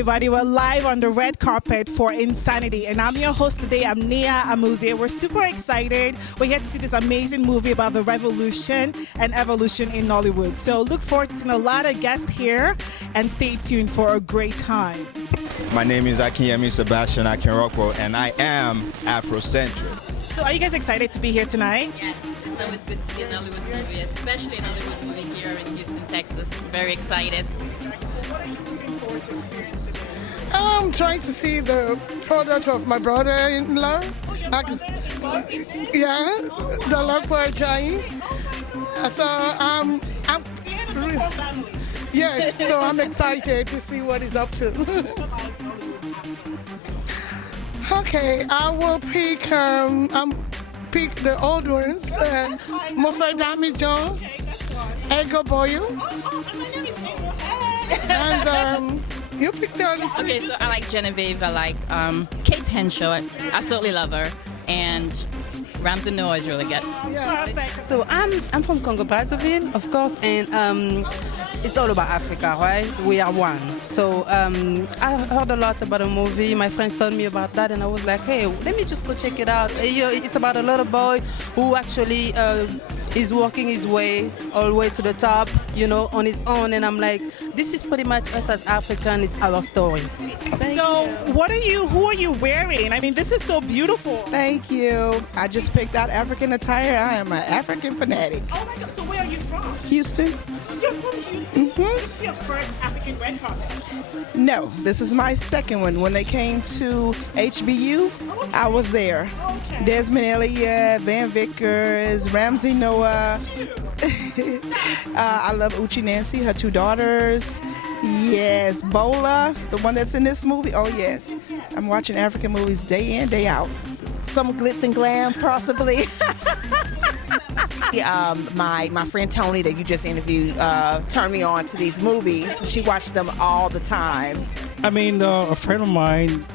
everybody. We're live on the red carpet for Insanity, and I'm your host today. I'm Nia Amuzie. We're super excited. We're here to see this amazing movie about the revolution and evolution in Nollywood. So look forward to seeing a lot of guests here, and stay tuned for a great time. My name is Akinyemi Sebastian Akinrokwo, and I am Afrocentric. So are you guys excited to be here tonight? Yes, it's always good to see a Nollywood movie, especially a Nollywood movie here in Houston, Texas. Very excited. So what are you looking forward to experience today? I'm trying to see the product of my brother-in-law. Oh, your brother involved in it? Yeah, the love for Ajayi. So I'm So you had a support family. yes, so I'm excited to see what he's up to. Okay, I will pick pick the old ones. Motrc John, Ego Boyo, and you pick the other three. Okay, so I like Genevieve, I like Kate Henshaw, I absolutely love her, and Ramsey Noah is really good. Yeah. Perfect. So I'm from Congo Brazzaville, of course, and it's all about Africa, right? We are one. So I heard a lot about the movie. My friend told me about that, and I was like, hey, let me just go check it out. You know, it's about a little boy who actually is working his way all the way to the top, you know, on his own. And I'm like, this is pretty much us as African. It's our story. So who are you wearing? I mean, this is so beautiful. Thank you. I just picked out African attire. I am an African fanatic. Oh my God, so where are you from? Houston? You're from Houston? So this is your first African red carpet? No, this is my second one. When they came to HBU, I was there. Okay. Desmond Elliott, Van Vickers, Ramsey Noah. I love Uchi Nancy, her two daughters. Yes, Bola, the one that's in this movie. Oh yes, I'm watching African movies day in, day out. Some glitz and glam, possibly. My friend Tony that you just interviewed turned me on to these movies. She watched them all the time. I mean, a friend of mine,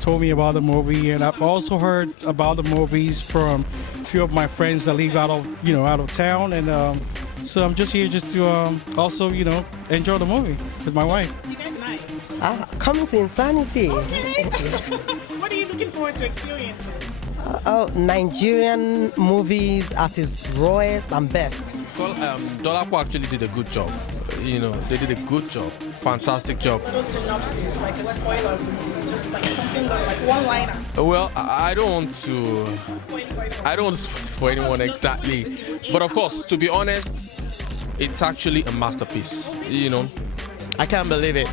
told me about the movie, and I've also heard about the movies from a few of my friends that live out of town, and so I'm just here just to also, enjoy the movie with my wife. You guys tonight? Coming to Insanity. Okay. What are you looking forward to experiencing? Nigerian movies at its rawest and best. Well, Dolapo actually did a good job. They did a good job. Fantastic job. A little synopsis, like a spoiler of the movie, just like something like one liner. Well, I don't want to Spoil for anyone. I don't want to spoil for anyone exactly. But of course, to be honest, it's actually a masterpiece. I can't believe it.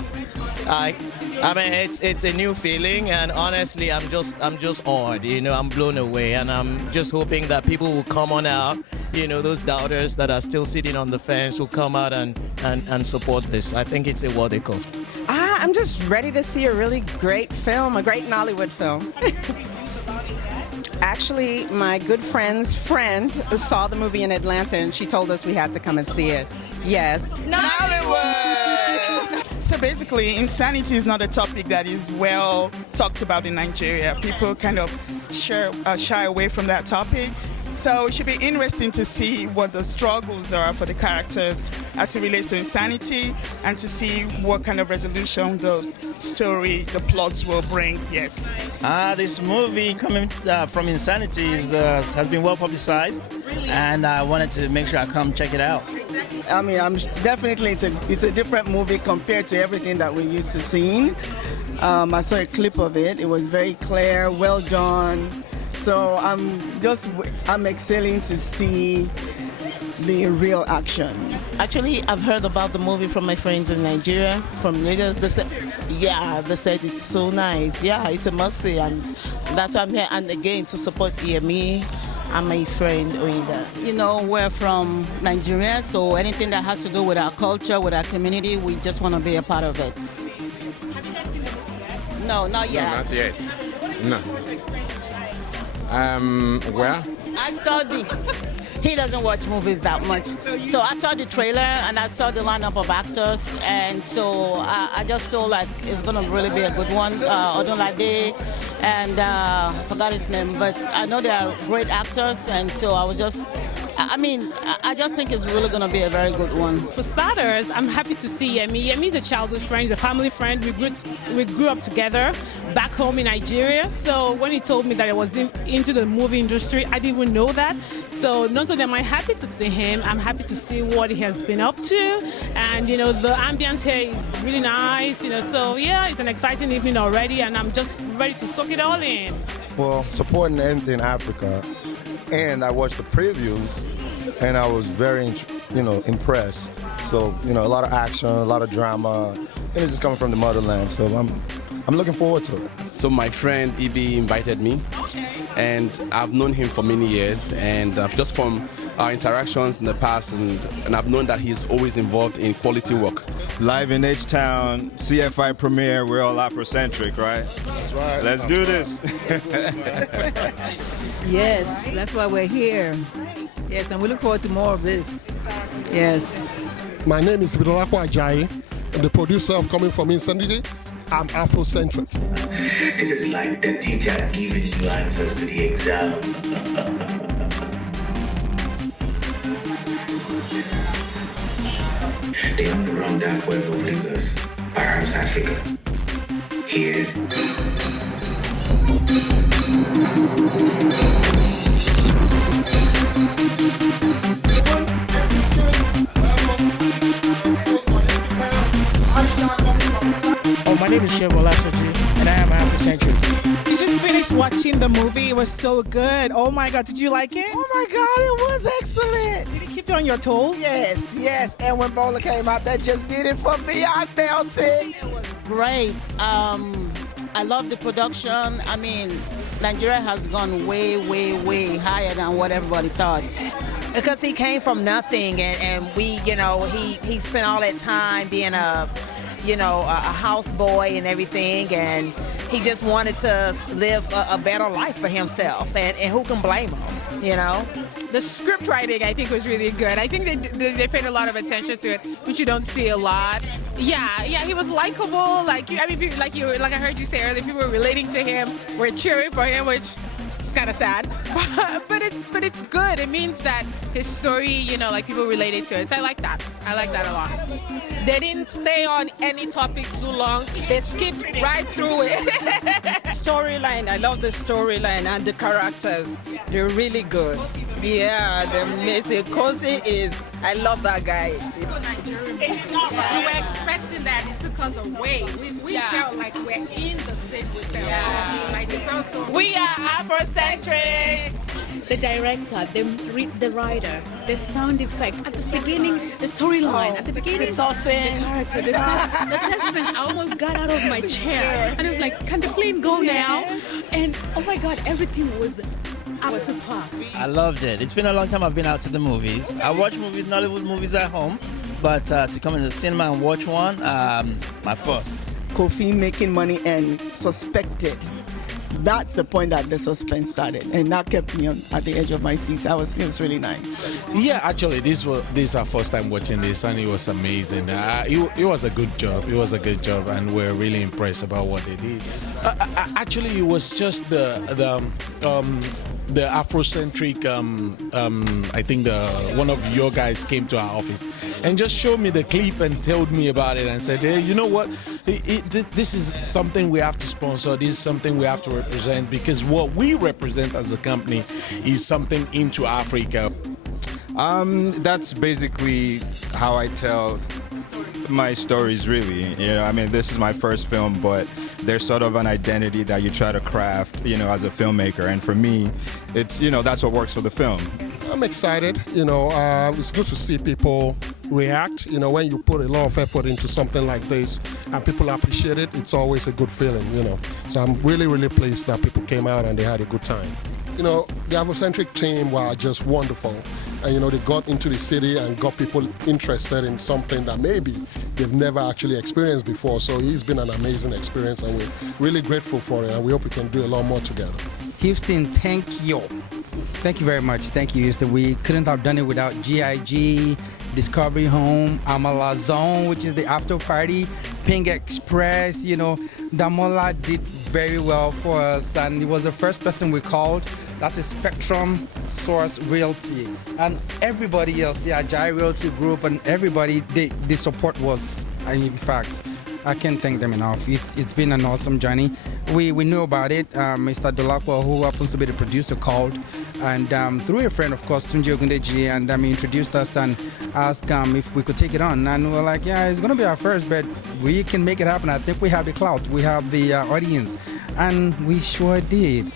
I mean, it's a new feeling, and honestly, I'm just awed. I'm blown away, and I'm just hoping that people will come on out. Those doubters that are still sitting on the fence will come out and support this. I think it's a worthy cause. I'm just ready to see a really great film, a great Nollywood film. Have you heard reviews about it yet? Actually, my good friend's friend saw the movie in Atlanta, and she told us we had to come and see it. Yes. So basically, insanity is not a topic that is well talked about in Nigeria. People kind of shy away from that topic. So it should be interesting to see what the struggles are for the characters as it relates to insanity, and to see what kind of resolution the story, the plots will bring. Yes. This movie coming from Insanity has been well publicized, and I wanted to make sure I come check it out. I mean, it's a different movie compared to everything that we're used to seeing. I saw a clip of it. It was very clear, well done. So I'm excelling to see the real action. Actually, I've heard about the movie from my friends in Nigeria, from Lagos. They said it's so nice. Yeah, it's a must-see, and that's why I'm here. And again, to support EME and my friend Oida. We're from Nigeria, so anything that has to do with our culture, with our community, we just want to be a part of it. Have you guys seen the movie yet? No, not yet. No, not yet. No. What's the experience tonight? Where? I saw he doesn't watch movies that much. So I saw the trailer and I saw the lineup of actors, and so I just feel like it's going to really be a good one. Odunlade and I forgot his name, but I know they are great actors, and so I was just I mean, I just think it's really going to be a very good one. For starters, I'm happy to see Yemi. Yemi's a childhood friend, he's a family friend. We grew up together back home in Nigeria. So when he told me that he was into the movie industry, I didn't even know that. So not only am I happy to see him, I'm happy to see what he has been up to. And, you know, the ambience here is really nice, you know. So, yeah, it's an exciting evening already, and I'm just ready to soak it all in. Well, supporting anything Africa, and I watched the previews, and I was very, impressed. So, a lot of action, a lot of drama, and it's just coming from the motherland. So I'm looking forward to it. So my friend Ibi invited me, and I've known him for many years, and just from our interactions in the past, and I've known that he's always involved in quality work. Live in H-Town, CFI premiere, we're all Afrocentric, right? That's right. Let's do this. Yes, that's why we're here. Yes, and we look forward to more of this. Yes. My name is Bidolakwa Ajayi. I'm the producer of Coming From Insanity. I'm Afrocentric. This is like the teacher giving you answers to the exam. The underground dark web of Lagos, perhaps Africa. Here. Oh, my name is Cheryl Lassaji, and I am Afrocentric. You just finished watching the movie. It was so good. Oh my God, did you like it? Oh my God, it was excellent. Did it keep you on your toes? Yes. And when Bola came out, that just did it for me. I felt it. It was great. I love the production. I mean, Nigeria has gone way, way, way higher than what everybody thought. Because he came from nothing, and we, he spent all that time being a houseboy and everything, and he just wanted to live a better life for himself, and who can blame him, The script writing, I think, was really good. I think they paid a lot of attention to it, which you don't see a lot. Yeah, he was likable. Like I heard you say earlier, people were relating to him, were cheering for him, which is kind of sad, but it's good. It means that his story, people related to it. So I like that. I like that a lot. They didn't stay on any topic too long. They skipped right through it. Storyline, I love the storyline and the characters. They're really good. Yeah, they're amazing. Kosi I love that guy. We were expecting that. It took us away. We felt like we're in the scene with them. Yeah. Like it felt so. We are Afrocentric. The director, the writer, the sound effect, at the beginning, the storyline, at the beginning, the suspense, the character, the suspense. I almost got out of my chair. And I was like, can the plane go now? And oh my God, everything was up to par. I loved it. It's been a long time I've been out to the movies. I watch movies, Nollywood movies at home, but to come into the cinema and watch one, my first. Kofi making money and suspected. That's the point that the suspense started, and that kept me at the edge of my seat. It was really nice. Yeah, actually, this is our first time watching this, and it was amazing. It was a good job. It was a good job, and we're really impressed about what they did. Actually, it was just the Afrocentric. I think one of your guys came to our office and just showed me the clip and told me about it and said, hey, you know what? This is something we have to sponsor. This is something we have to represent, because what we represent as a company is something into Africa. That's basically how I tell my stories, really. This is my first film, but there's sort of an identity that you try to craft, as a filmmaker. And for me, it's, that's what works for the film. I'm excited. It's good to see people react. When you put a lot of effort into something like this and people appreciate it, it's always a good feeling, So I'm really, really pleased that people came out and they had a good time. The Afrocentric team were just wonderful. And, they got into the city and got people interested in something that maybe they've never actually experienced before. So it's been an amazing experience, and we're really grateful for it, and we hope we can do a lot more together. Houston, thank you. Thank you very much. Thank you, Houston. We couldn't have done it without GIG, Discovery Home, Amala Zone, which is the after party, Ping Express. Damola did very well for us, and he was the first person we called That's a Spectrum Source Realty. And everybody else, the Ajay Realty Group and everybody, the support was, in fact, I can't thank them enough. It's been an awesome journey. We knew about it. Mr. Dolakwa, who happens to be the producer, called, and through a friend, of course, Tunji Ogundeji, and he introduced us and asked if we could take it on. And we were like, yeah, it's going to be our first, but we can make it happen. I think we have the clout, we have the audience, and we sure did.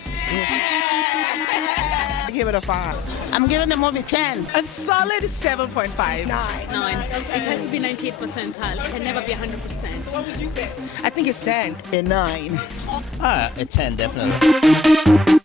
I give it a 5. I'm giving the movie 10. A solid 7.5. 9. It has to be 98 percentile. It can never be 100%. So what would you say? I think it's 10. A 9. A 10, definitely.